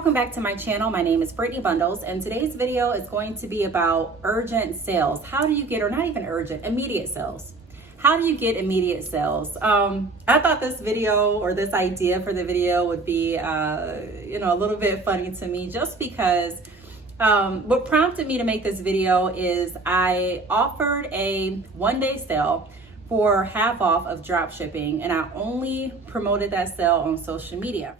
welcome back to my channel. My name is Brittney Bundles, and today's video is going to be about urgent sales. How do you get, or not even urgent, immediate sales? How do you get immediate sales? I thought this video, or this idea for the video, would be a little bit funny to me, just because what prompted me to make this video is I offered a one-day sale for half off of drop shipping, and I only promoted that sale on social media.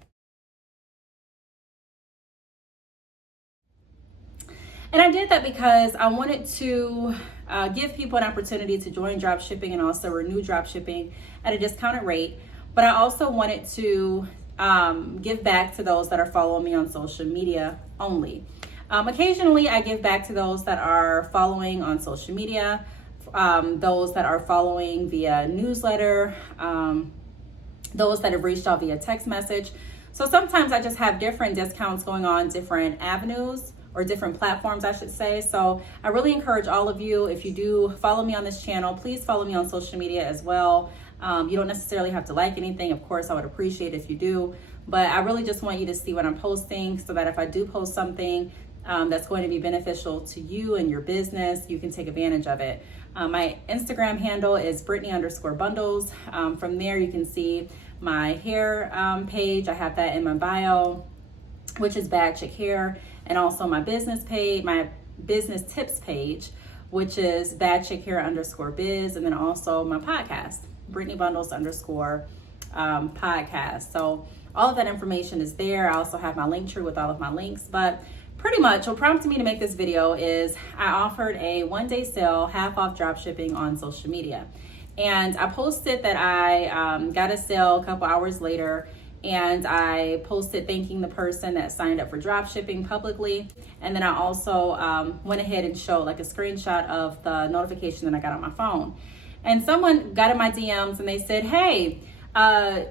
And I did that because I wanted to give people an opportunity to join drop shipping and also renew drop shipping at a discounted rate. But I also wanted to give back to those that are following me on social media only. Occasionally, I give back to those that are following on social media, those that are following via newsletter, those that have reached out via text message. So sometimes I just have different discounts going on, different avenues, or different platforms, I should say. So I really encourage all of you, if you do follow me on this channel, please follow me on social media as well. You don't necessarily have to like anything. Of course, I would appreciate if you do, but I really just want you to see what I'm posting so that if I do post something that's going to be beneficial to you and your business, you can take advantage of it. My Instagram handle is Brittney_bundles. From there, you can see my hair page. I have that in my bio, which is Bad Chick Hair. And also my business page, my business tips page, which is Bad Chick Hair _biz. And then also my podcast, Brittney Bundles _podcast. So all of that information is there. I also have my link tree with all of my links. But pretty much what prompted me to make this video is I offered a one-day sale, half off drop shipping on social media. And I posted that I got a sale a couple hours later, and I posted thanking the person that signed up for drop shipping publicly. And then I also went ahead and showed like a screenshot of the notification that I got on my phone. And someone got in my DMs and they said, hey,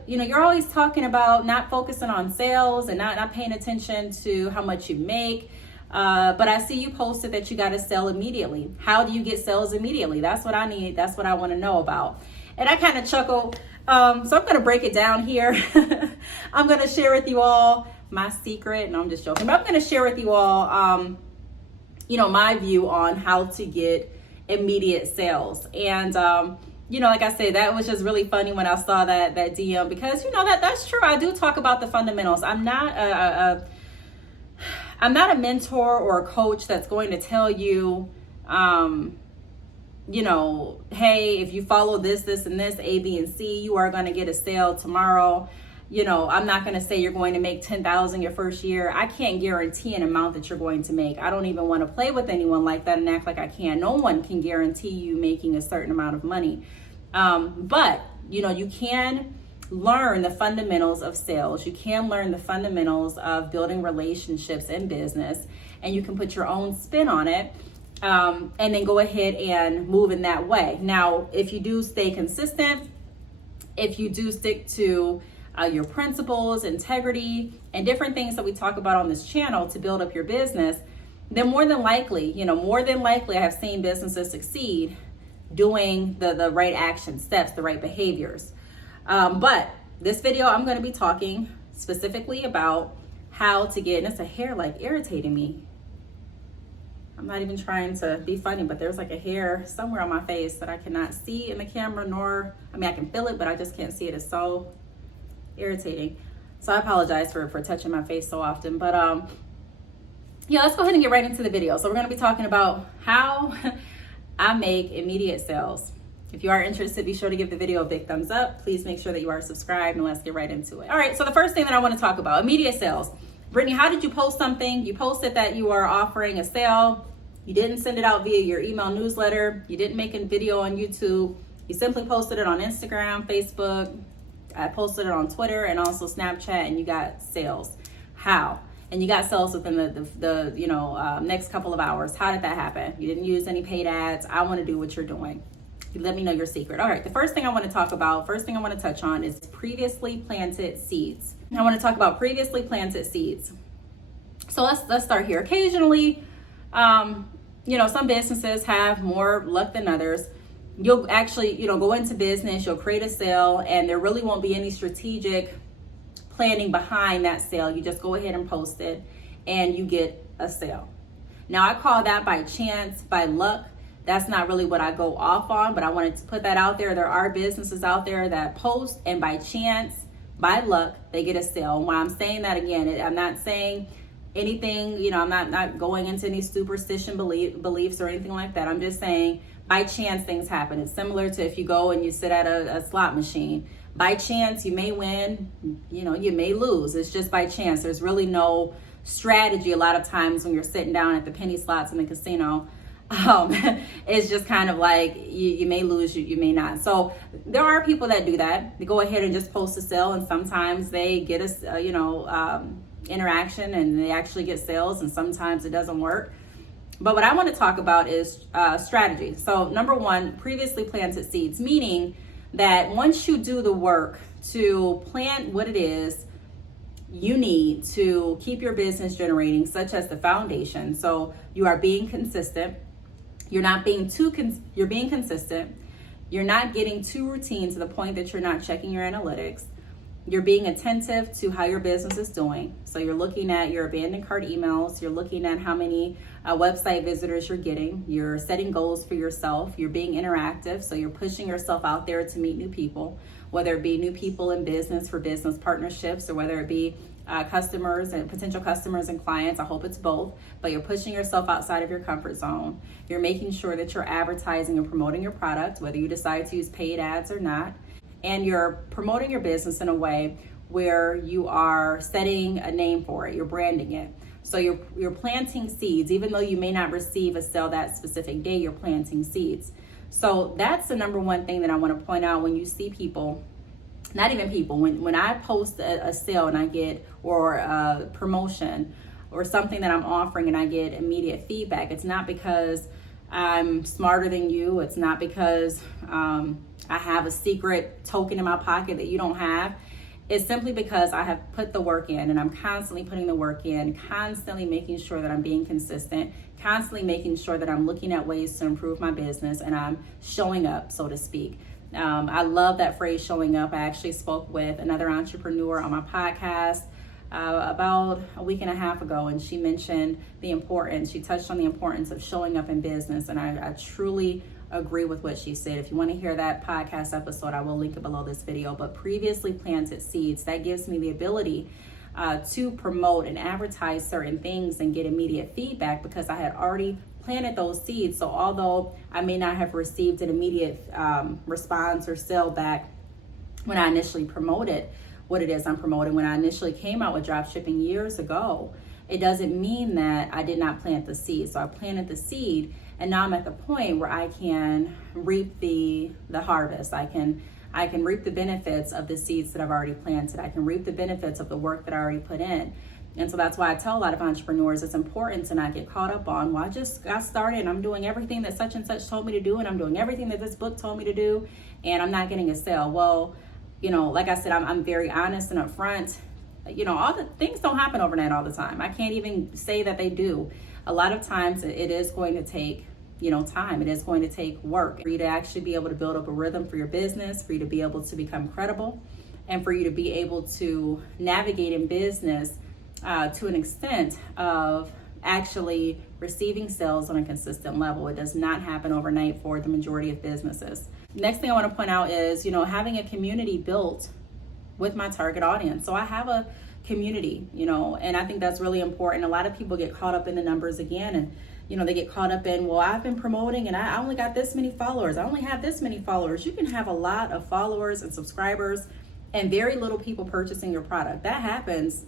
you're always talking about not focusing on sales and not paying attention to how much you make. But I see you posted that you got to sell immediately. How do you get sales immediately? That's what I need. That's what I want to know about. And I kind of chuckled. So I'm going to break it down here. I'm going to share with you all my secret. No, I'm just joking. But I'm going to share with you all, my view on how to get immediate sales. And, like I said, that was just really funny when I saw that DM, because, that's true. I do talk about the fundamentals. I'm not a mentor or a coach that's going to tell you, hey, if you follow this, and this, A, B, and C, you are going to get a sale tomorrow. I'm not going to say you're going to make $10,000 your first year. I can't guarantee an amount that you're going to make. I don't even want to play with anyone like that and act like I can. No one can guarantee you making a certain amount of money. But, you can learn the fundamentals of sales. You can learn the fundamentals of building relationships in business, and you can put your own spin on it. And then go ahead and move in that way. Now, if you do stay consistent, if you do stick to your principles, integrity, and different things that we talk about on this channel to build up your business, then more than likely I have seen businesses succeed doing the right action steps, the right behaviors. But this video, I'm going to be talking specifically about how to get, and it's a hair like irritating me. I'm not even trying to be funny, but there's like a hair somewhere on my face that I cannot see in the camera, I can feel it, but I just can't see it. It's so irritating. So I apologize for touching my face so often. But let's go ahead and get right into the video. So we're going to be talking about how I make immediate sales. If you are interested, be sure to give the video a big thumbs up. Please make sure that you are subscribed, and let's get right into it. All right, so the first thing that I want to talk about, immediate sales. Brittney, how did you post something? You posted that you are offering a sale. You didn't send it out via your email newsletter. You didn't make a video on YouTube. You simply posted it on Instagram, Facebook. I posted it on Twitter and also Snapchat, and you got sales. How? And you got sales within the next couple of hours. How did that happen? You didn't use any paid ads. I want to do what you're doing. You let me know your secret. All right, the first thing I want to talk about, first thing I want to touch on is previously planted seeds. I want to talk about previously planted seeds. So let's start here. Occasionally, some businesses have more luck than others. You'll actually, go into business, you'll create a sale, and there really won't be any strategic planning behind that sale. You just go ahead and post it and you get a sale. Now I call that by chance, by luck. That's not really what I go off on, but I wanted to put that out there. There are businesses out there that post and by chance, by luck, they get a sale. And when I'm saying that again, I'm not saying anything, you know, I'm not going into any superstition beliefs or anything like that. I'm just saying by chance things happen. It's similar to if you go and you sit at a slot machine. By chance, you may win, you know, you may lose. It's just by chance. There's really no strategy a lot of times when you're sitting down at the penny slots in the casino. It's just kind of like you may lose, you may not. So there are people that do that. They go ahead and just post a sale, and sometimes they get a interaction and they actually get sales, and sometimes it doesn't work. But what I want to talk about is strategy. So number one, previously planted seeds, meaning that once you do the work to plant what it is you need to keep your business generating, such as the foundation. So you are being consistent. You're not being you're being consistent. You're not getting too routine to the point that you're not checking your analytics. You're being attentive to how your business is doing. So you're looking at your abandoned cart emails. You're looking at how many website visitors you're getting. You're setting goals for yourself. You're being interactive. So you're pushing yourself out there to meet new people, whether it be new people in business for business partnerships, or whether it be customers and potential customers and clients. I hope it's both, but you're pushing yourself outside of your comfort zone. You're making sure that you're advertising and promoting your product, whether you decide to use paid ads or not. And you're promoting your business in a way where you are setting a name for it. You're branding it. So you're planting seeds. Even though you may not receive a sale that specific day, you're planting seeds. So that's the number one thing that I want to point out when you see people, not even people, when I post a sale and I get, or a promotion or something that I'm offering and I get immediate feedback, it's not because I'm smarter than you. It's not because I have a secret token in my pocket that you don't have. It's simply because I have put the work in, and I'm constantly putting the work in, constantly making sure that I'm being consistent, constantly making sure that I'm looking at ways to improve my business, and I'm showing up, so to speak. I love that phrase, showing up. I actually spoke with another entrepreneur on my podcast about a week and a half ago, and she mentioned she touched on the importance of showing up in business, and I truly agree with what she said. If you want to hear that podcast episode, I will link it below this video. But previously planted seeds, that gives me the ability to promote and advertise certain things and get immediate feedback because I had already planted those seeds. So although I may not have received an immediate response or sale back when I initially promoted what it is I'm promoting, when I initially came out with drop shipping years ago, it doesn't mean that I did not plant the seed. So I planted the seed, and now I'm at the point where I can reap the harvest. I can reap the benefits of the seeds that I've already planted. I can reap the benefits of the work that I already put in. And so that's why I tell a lot of entrepreneurs it's important to not get caught up on, well, I just got started and I'm doing everything that such and such told me to do, and I'm doing everything that this book told me to do, and I'm not getting a sale. Well, you know, like I said, I'm very honest and upfront. You know, all the things don't happen overnight all the time. I can't even say that they do. A lot of times it is going to take, you know, time. It is going to take work for you to actually be able to build up a rhythm for your business, for you to be able to become credible, and for you to be able to navigate in business to an extent of actually receiving sales on a consistent level. It does not happen overnight for the majority of businesses. Next thing I want to point out is, you know, having a community built with my target audience. So I have a community, you know, and I think that's really important. A lot of people get caught up in the numbers again, and, you know, they get caught up in, well, I've been promoting and I only got this many followers. I only have this many followers. You can have a lot of followers and subscribers and very little people purchasing your product. That happens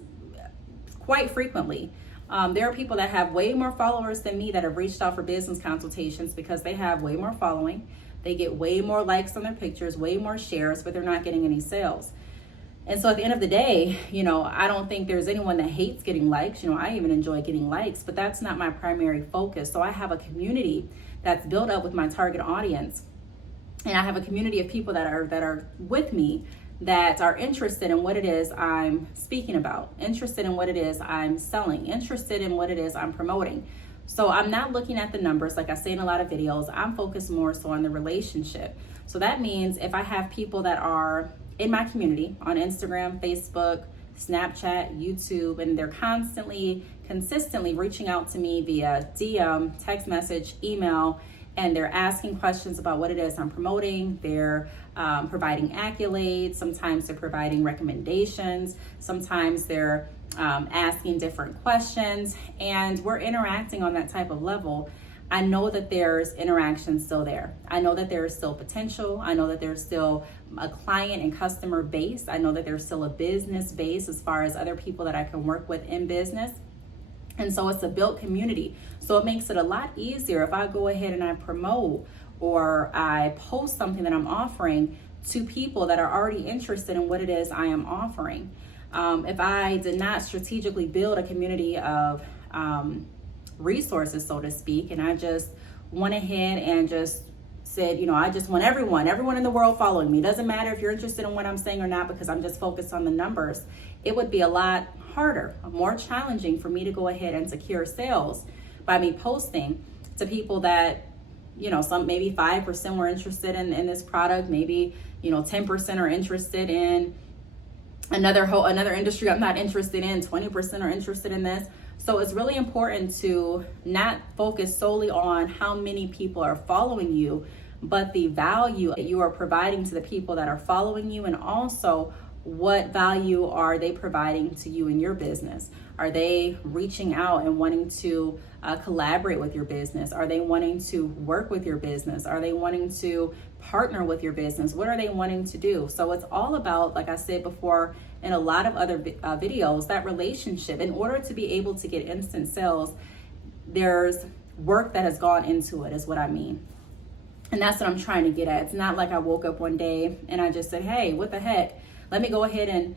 quite frequently. There are people that have way more followers than me that have reached out for business consultations because they have way more following. They get way more likes on their pictures, way more shares, but they're not getting any sales. And so at the end of the day, you know, I don't think there's anyone that hates getting likes. You know, I even enjoy getting likes, but that's not my primary focus. So I have a community that's built up with my target audience. And I have a community of people that are with me that are interested in what it is I'm speaking about, interested in what it is I'm selling, interested in what it is I'm promoting. So I'm not looking at the numbers. Like I say in a lot of videos, I'm focused more so on the relationship. So that means if I have people that are in my community on Instagram, Facebook, Snapchat, YouTube, and they're consistently reaching out to me via DM, text message, email, and they're asking questions about what it is I'm promoting. They're providing accolades. Sometimes they're providing recommendations. Sometimes they're asking different questions, and we're interacting on that type of level. I know that there's interaction still there. I know that there is still potential. I know that there's still a client and customer base. I know that there's still a business base as far as other people that I can work with in business. And so it's a built community. So it makes it a lot easier if I go ahead and I promote or I post something that I'm offering to people that are already interested in what it is I am offering. If I did not strategically build a community of resources, so to speak, and I just went ahead and just said, I just want everyone in the world following me. It doesn't matter if you're interested in what I'm saying or not, because I'm just focused on the numbers. It would be a lot harder, more challenging for me to go ahead and secure sales by me posting to people that, some maybe 5% were interested in this product, maybe 10% are interested in another industry I'm not interested in, 20% are interested in this. So it's really important to not focus solely on how many people are following you, but the value that you are providing to the people that are following you, and also what value are they providing to you in your business? Are they reaching out and wanting to collaborate with your business? Are they wanting to work with your business? Are they wanting to partner with your business? What are they wanting to do? So it's all about, like I said before in a lot of other videos, that relationship. In order to be able to get instant sales, there's work that has gone into it, is what I mean. And that's what I'm trying to get at. It's not like I woke up one day and I just said, hey, what the heck? Let me go ahead and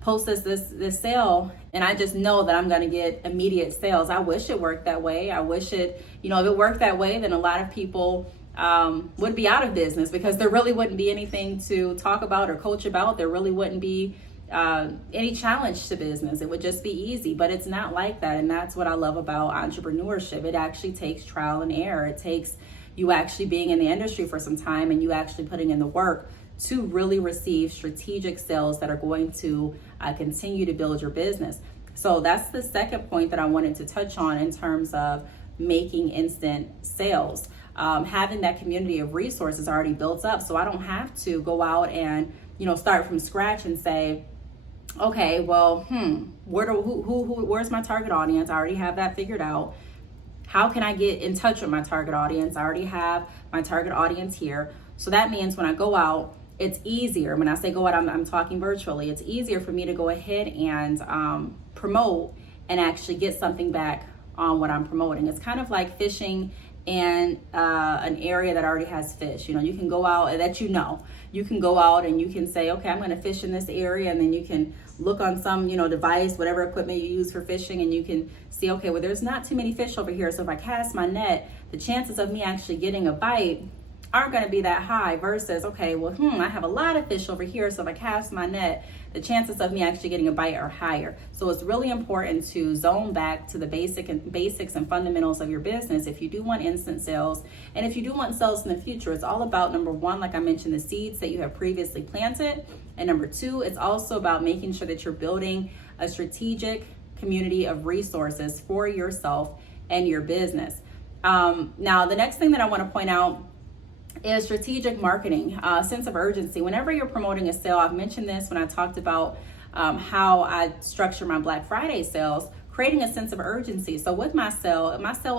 post this sale, and I just know that I'm going to get immediate sales. I wish it worked that way. I wish it, if it worked that way, then a lot of people would be out of business, because there really wouldn't be anything to talk about or coach about. There really wouldn't be any challenge to business. It would just be easy, but it's not like that. And that's what I love about entrepreneurship. It actually takes trial and error. It takes you actually being in the industry for some time and you actually putting in the work to really receive strategic sales that are going to continue to build your business. So that's the second point that I wanted to touch on in terms of making instant sales. Having that community of resources already built up, so I don't have to go out and start from scratch and say, okay, well, where's my target audience? I already have that figured out. How can I get in touch with my target audience? I already have my target audience here. So that means when I go out, it's easier. When I say go out, I'm talking virtually. It's easier for me to go ahead and promote and actually get something back on what I'm promoting. It's kind of like fishing in an area that already has fish. You can go out that you can go out and you can say, okay, I'm going to fish in this area, and then you can look on some device, whatever equipment you use for fishing, and you can see, okay, well, there's not too many fish over here, so if I cast my net, the chances of me actually getting a bite aren't going to be that high, versus, okay, well, I have a lot of fish over here, so if I cast my net, the chances of me actually getting a bite are higher. So it's really important to zone back to the basics and fundamentals of your business if you do want instant sales. And if you do want sales in the future, it's all about, number one, like I mentioned, the seeds that you have previously planted. And number two, it's also about making sure that you're building a strategic community of resources for yourself and your business. Now, the next thing that I want to point out is strategic marketing, sense of urgency. Whenever you're promoting a sale, I've mentioned this when I talked about how I structure my Black Friday sales, creating a sense of urgency. So with my sale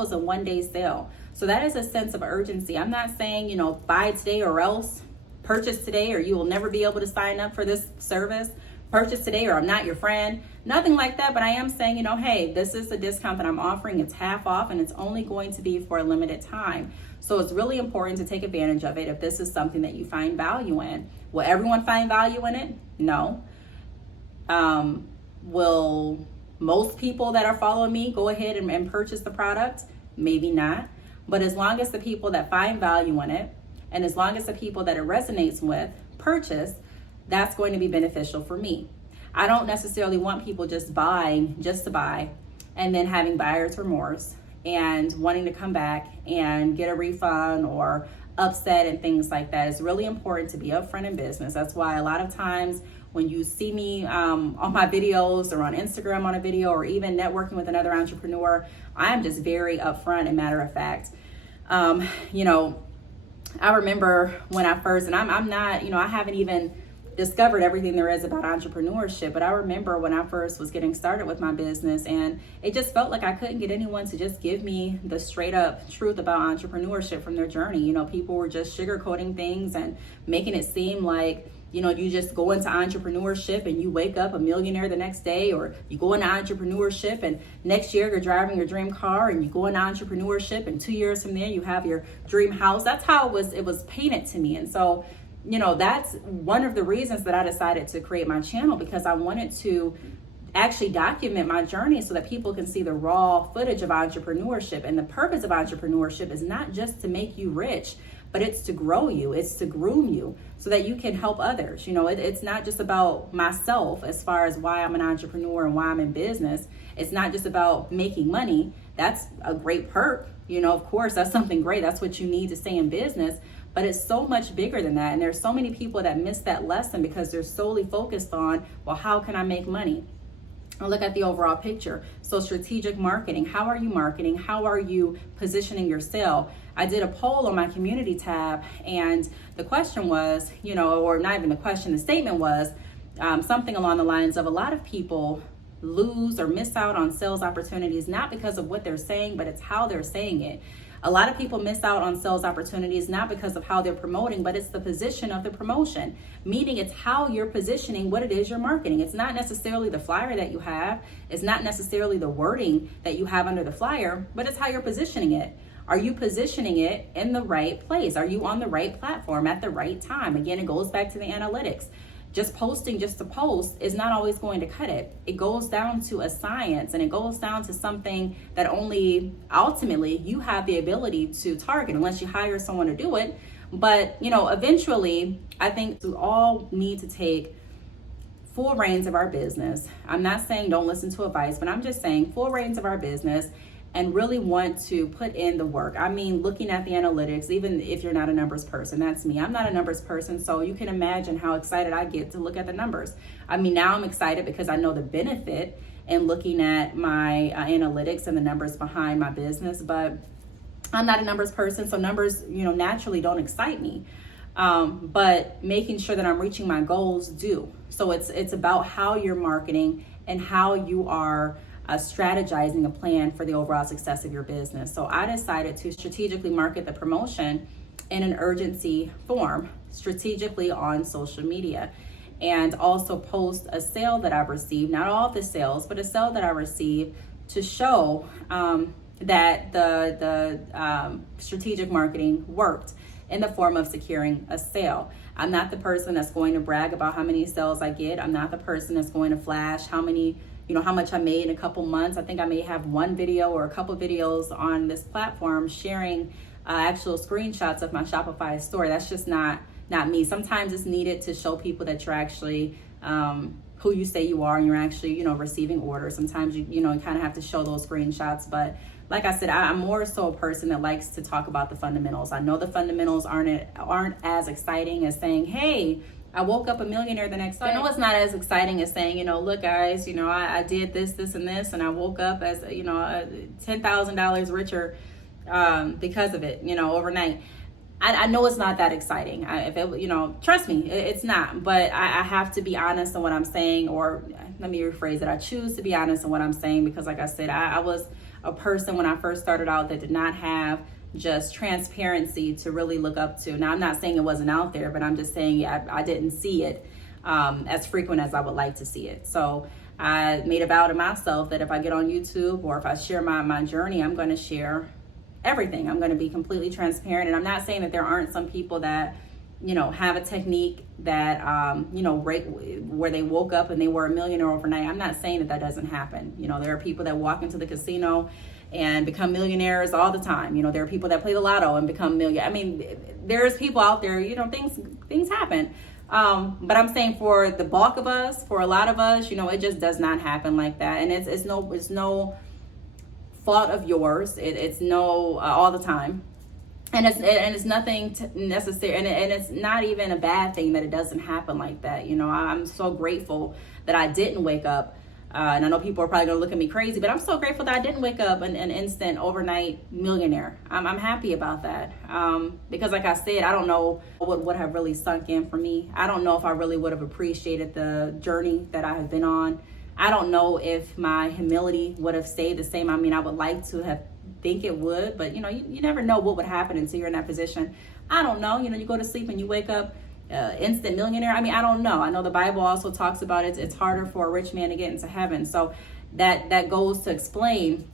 is a one-day sale. So that is a sense of urgency. I'm not saying, buy today or else, purchase today or you will never be able to sign up for this service, purchase today or I'm not your friend, nothing like that. But I am saying, hey, this is a discount that I'm offering. It's half off and it's only going to be for a limited time. So it's really important to take advantage of it if this is something that you find value in. Will everyone find value in it? No. Will most people that are following me go ahead and purchase the product? Maybe not. But as long as the people that find value in it, and as long as the people that it resonates with purchase, that's going to be beneficial for me. I don't necessarily want people just buying just to buy and then having buyer's remorse and wanting to come back and get a refund or upset and things like that. It's really important to be upfront in business. That's why a lot of times when you see me on my videos or on Instagram on a video, or even networking with another entrepreneur, I'm just very upfront and matter of fact. I remember when I first, and I'm not, I haven't even discovered everything there is about entrepreneurship, but I remember when I first was getting started with my business, and it just felt like I couldn't get anyone to just give me the straight up truth about entrepreneurship from their journey. People were just sugarcoating things and making it seem like, you just go into entrepreneurship and you wake up a millionaire the next day, or you go into entrepreneurship and next year you're driving your dream car, and you go into entrepreneurship and 2 years from there you have your dream house. That's how it was painted to me. And so, that's one of the reasons that I decided to create my channel, because I wanted to actually document my journey so that people can see the raw footage of entrepreneurship. And the purpose of entrepreneurship is not just to make you rich, but it's to grow you, it's to groom you so that you can help others. It's not just about myself as far as why I'm an entrepreneur and why I'm in business. It's not just about making money. That's a great perk. Of course, that's something great. That's what you need to stay in business. But it's so much bigger than that. And there's so many people that miss that lesson because they're solely focused on, well, how can I make money? Or look at the overall picture. So strategic marketing, how are you marketing? How are you positioning your sale? I did a poll on my community tab, and the question was, or not even the question, the statement was something along the lines of, a lot of people lose or miss out on sales opportunities, not because of what they're saying, but it's how they're saying it. A lot of people miss out on sales opportunities not because of how they're promoting, but it's the position of the promotion, meaning it's how you're positioning what it is you're marketing. It's not necessarily the flyer that you have. It's not necessarily the wording that you have under the flyer, but it's how you're positioning it. Are you positioning it in the right place? Are you on the right platform at the right time? Again, it goes back to the analytics. Just posting just to post is not always going to cut it. It goes down to a science, and it goes down to something that only ultimately you have the ability to target, unless you hire someone to do it. But, eventually, I think we all need to take full reins of our business. I'm not saying don't listen to advice, but I'm just saying full reins of our business and really want to put in the work. I mean, looking at the analytics, even if you're not a numbers person, that's me. I'm not a numbers person, so you can imagine how excited I get to look at the numbers. I mean, now I'm excited because I know the benefit in looking at my analytics and the numbers behind my business, but I'm not a numbers person, so numbers, naturally don't excite me. But making sure that I'm reaching my goals do. So it's about how you're marketing and how you are strategizing a plan for the overall success of your business. So I decided to strategically market the promotion in an urgency form, strategically on social media, and also post a sale that I've received, not all of the sales, but a sale that I received to show that the strategic marketing worked in the form of securing a sale. I'm not the person that's going to brag about how many sales I get. I'm not the person that's going to flash how much I made in a couple months. I think I may have one video or a couple videos on this platform sharing actual screenshots of my Shopify store. That's just not me. Sometimes it's needed to show people that you're actually who you say you are, and you're actually, receiving orders. Sometimes you kind of have to show those screenshots. But like I said, I'm more so a person that likes to talk about the fundamentals. I know the fundamentals aren't as exciting as saying, hey, I woke up a millionaire the next day. I know it's not as exciting as saying, look guys, I did this, and this, and I woke up as, $10,000 richer because of it, overnight. I know it's not that exciting. Trust me, it's not. But I have to be honest in what I'm saying, or let me rephrase it. I choose to be honest in what I'm saying because, like I said, I was a person when I first started out that did not have just transparency to really look up to. Now, I'm not saying it wasn't out there, but I'm just saying I didn't see it as frequent as I would like to see it. So I made a vow to myself that if I get on YouTube or if I share my journey, I'm going to share everything. I'm going to be completely transparent. And I'm not saying that there aren't some people that, have a technique that, where they woke up and they were a millionaire overnight. I'm not saying that doesn't happen. There are people that walk into the casino and become millionaires all the time. There are people that play the lotto and become millionaires. I mean, there's people out there, things happen. But I'm saying for the bulk of us, for a lot of us, it just does not happen like that. And it's no fault of yours. It's no all the time. it's nothing necessary, and it's not even a bad thing that it doesn't happen like that. You know, I'm so grateful that I didn't wake up. And I know people are probably gonna look at me crazy, but I'm so grateful that I didn't wake up an instant overnight millionaire. I'm happy about that, because like I said, I don't know what would have really sunk in for me. I don't know if I really would have appreciated the journey that I have been on. I don't know if my humility would have stayed the same. I mean, I would like to have think it would, but you know, you never know what would happen until you're in that position. I don't know. You know, you go to sleep and you wake up instant millionaire. I mean, I don't know. I know the Bible also talks about it. It's harder for a rich man to get into heaven. So that goes to explain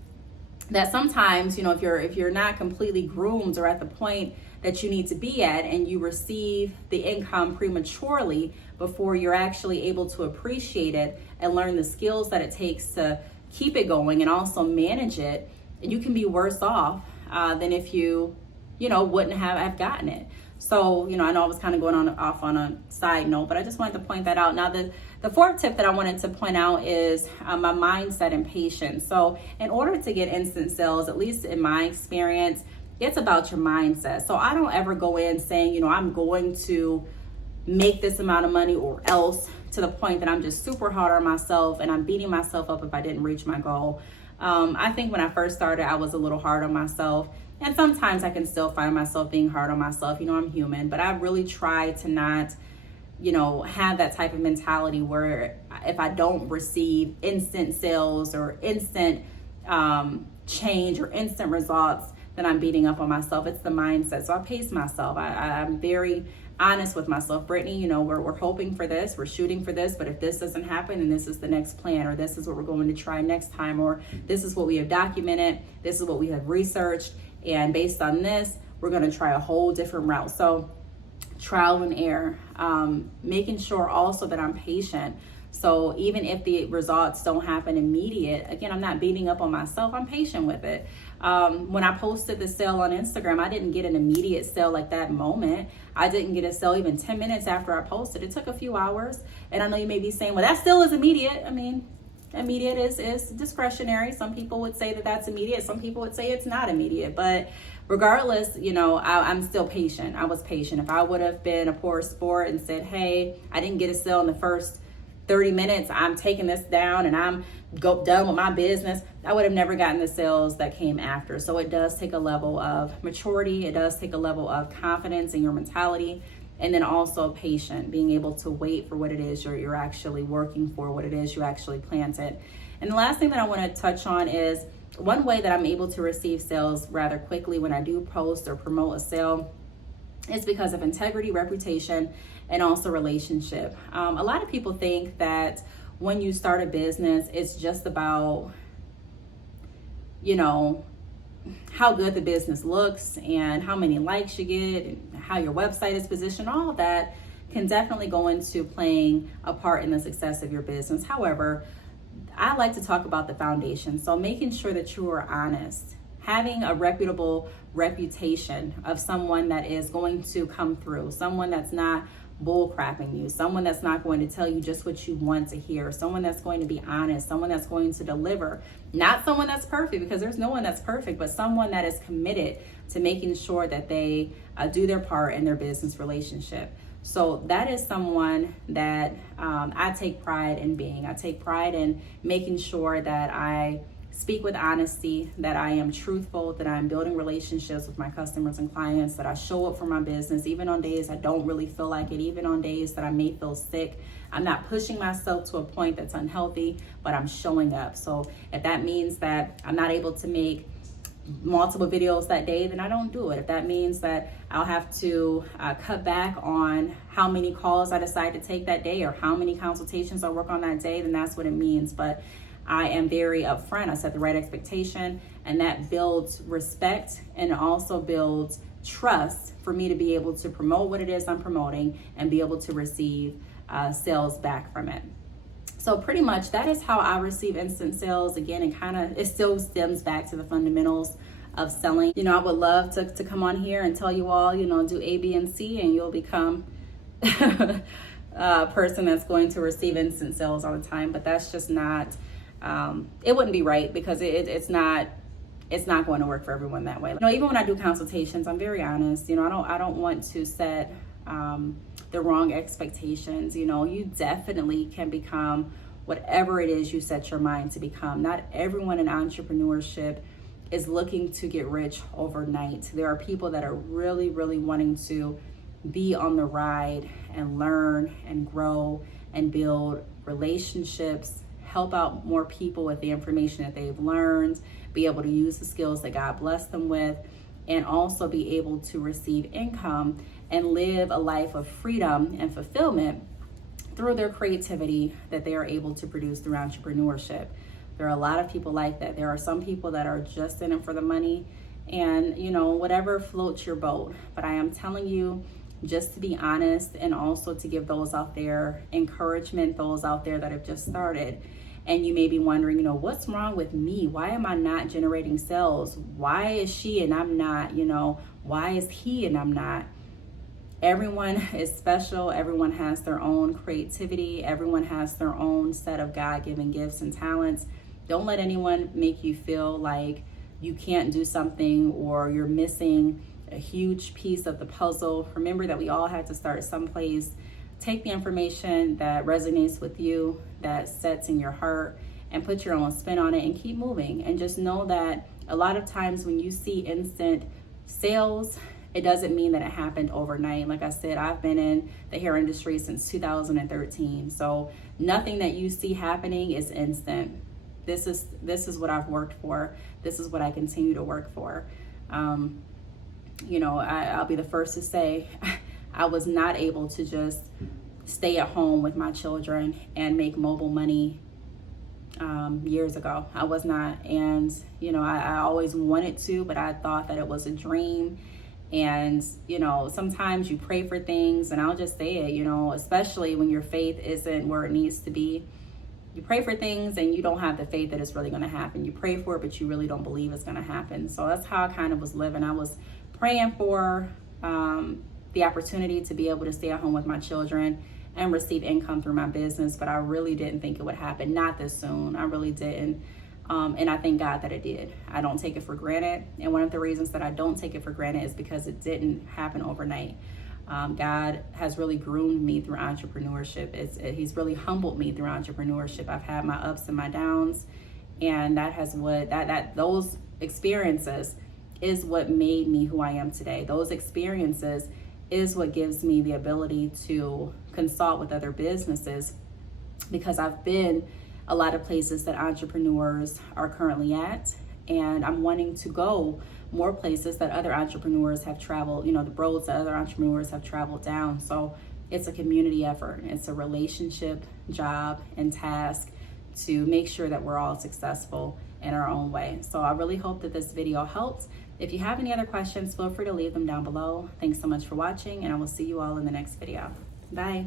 that sometimes, you know, if you're not completely groomed or at the point that you need to be at, and you receive the income prematurely before you're actually able to appreciate it and learn the skills that it takes to keep it going and also manage it, you can be worse off than if you wouldn't have gotten it. So, you know, I know I was kind of going off on a side note, but I just wanted to point that out. Now, the fourth tip that I wanted to point out is my mindset and patience. So in order to get instant sales, at least in my experience, it's about your mindset. So I don't ever go in saying, you know, I'm going to make this amount of money or else, to the point that I'm just super hard on myself and I'm beating myself up if I didn't reach my goal. I think when I first started, I was a little hard on myself. And sometimes I can still find myself being hard on myself. You know, I'm human, but I really try to not, you know, have that type of mentality where if I don't receive instant sales or instant change or instant results, then I'm beating up on myself. It's the mindset. So I pace myself. I'm very honest with myself. Brittney, you know, we're hoping for this, we're shooting for this, but if this doesn't happen, then this is the next plan, or this is what we're going to try next time, or this is what we have documented, this is what we have researched, and based on this, we're going to try a whole different route. So trial and error, making sure also that I'm patient. So even if the results don't happen immediate, again, I'm not beating up on myself. I'm patient with it. When I posted the sale on Instagram, I didn't get an immediate sale like that moment. I didn't get a sale even 10 minutes after I posted. It took a few hours. And I know you may be saying, well, that still is immediate. I mean, immediate is discretionary. Some people would say that that's immediate. Some people would say it's not immediate. But regardless, you know, I'm still patient. I was patient. If I would have been a poor sport and said, hey, I didn't get a sale in the first 30 minutes, I'm taking this down and I'm done with my business, I would have never gotten the sales that came after. So it does take a level of maturity. It does take a level of confidence in your mentality. And then also patient, being able to wait for what it is you're actually working for, what it is you actually planted. And the last thing that I want to touch on is one way that I'm able to receive sales rather quickly when I do post or promote a sale is because of integrity, reputation, and also relationship. A lot of people think that when you start a business, it's just about, you know, how good the business looks and how many likes you get and how your website is positioned. All of that can definitely go into playing a part in the success of your business. However, I like to talk about the foundation. So making sure that you are honest, having a reputable reputation of someone that is going to come through, someone that's not bull crapping you, someone that's not going to tell you just what you want to hear, someone that's going to be honest, someone that's going to deliver, not someone that's perfect, because there's no one that's perfect, but someone that is committed to making sure that they do their part in their business relationship. So that is someone that I take pride in being. I take pride in making sure that I speak with honesty, that I am truthful, that I'm building relationships with my customers and clients, that I show up for my business, even on days I don't really feel like it, even on days that I may feel sick. I'm not pushing myself to a point that's unhealthy, but I'm showing up. So if that means that I'm not able to make multiple videos that day, then I don't do it. If that means that I'll have to cut back on how many calls I decide to take that day or how many consultations I work on that day, then that's what it means. But I am very upfront. I set the right expectation, and that builds respect and also builds trust for me to be able to promote what it is I'm promoting and be able to receive sales back from it. So pretty much that is how I receive instant sales. Again, it still stems back to the fundamentals of selling. You know, I would love to come on here and tell you all, you know, do A, B, and C, and you'll become a person that's going to receive instant sales all the time. But that's just not, it wouldn't be right, because it's not it's not going to work for everyone that way. You know, even when I do consultations, I'm very honest. You know, I don't want to set the wrong expectations. You know, you definitely can become whatever it is you set your mind to become. Not everyone in entrepreneurship is looking to get rich overnight. There are people that are really, really wanting to be on the ride and learn and grow and build relationships, help out more people with the information that they've learned, be able to use the skills that God blessed them with, and also be able to receive income and live a life of freedom and fulfillment through their creativity that they are able to produce through entrepreneurship. There are a lot of people like that. There are some people that are just in it for the money and, you know, whatever floats your boat. But I am telling you, just to be honest, and also to give those out there encouragement, those out there that have just started. And you may be wondering, you know, what's wrong with me? Why am I not generating sales? Why is she and I'm not? You know, why is he and I'm not? Everyone is special. Everyone has their own creativity. Everyone has their own set of God-given gifts and talents. Don't let anyone make you feel like you can't do something or you're missing a huge piece of the puzzle. Remember that we all had to start someplace. Take the information that resonates with you, that sets in your heart, and put your own spin on it and keep moving. And just know that a lot of times when you see instant sales, it doesn't mean that it happened overnight. Like I said, I've been in the hair industry since 2013. So nothing that you see happening is instant. This is what I've worked for. This is what I continue to work for. You know, I'll be the first to say I was not able to just stay at home with my children and make mobile money years ago. I was not. And, you know, I always wanted to, but I thought that it was a dream. And, you know, sometimes you pray for things, and I'll just say it, you know, especially when your faith isn't where it needs to be. You pray for things and you don't have the faith that it's really going to happen. You pray for it, but you really don't believe it's going to happen. So that's how I kind of was living. I was praying for the opportunity to be able to stay at home with my children and receive income through my business, but I really didn't think it would happen. Not this soon. I really didn't. And I thank God that it did. I don't take it for granted. And one of the reasons that I don't take it for granted is because it didn't happen overnight. God has really groomed me through entrepreneurship. He's really humbled me through entrepreneurship. I've had my ups and my downs, and those experiences is what made me who I am today. Those experiences is what gives me the ability to consult with other businesses, because I've been a lot of places that entrepreneurs are currently at, and I'm wanting to go more places that other entrepreneurs have traveled, you know, the roads that other entrepreneurs have traveled down. So it's a community effort. It's a relationship, job, and task to make sure that we're all successful in our own way. So I really hope that this video helped. If you have any other questions, feel free to leave them down below. Thanks so much for watching, and I will see you all in the next video. Bye.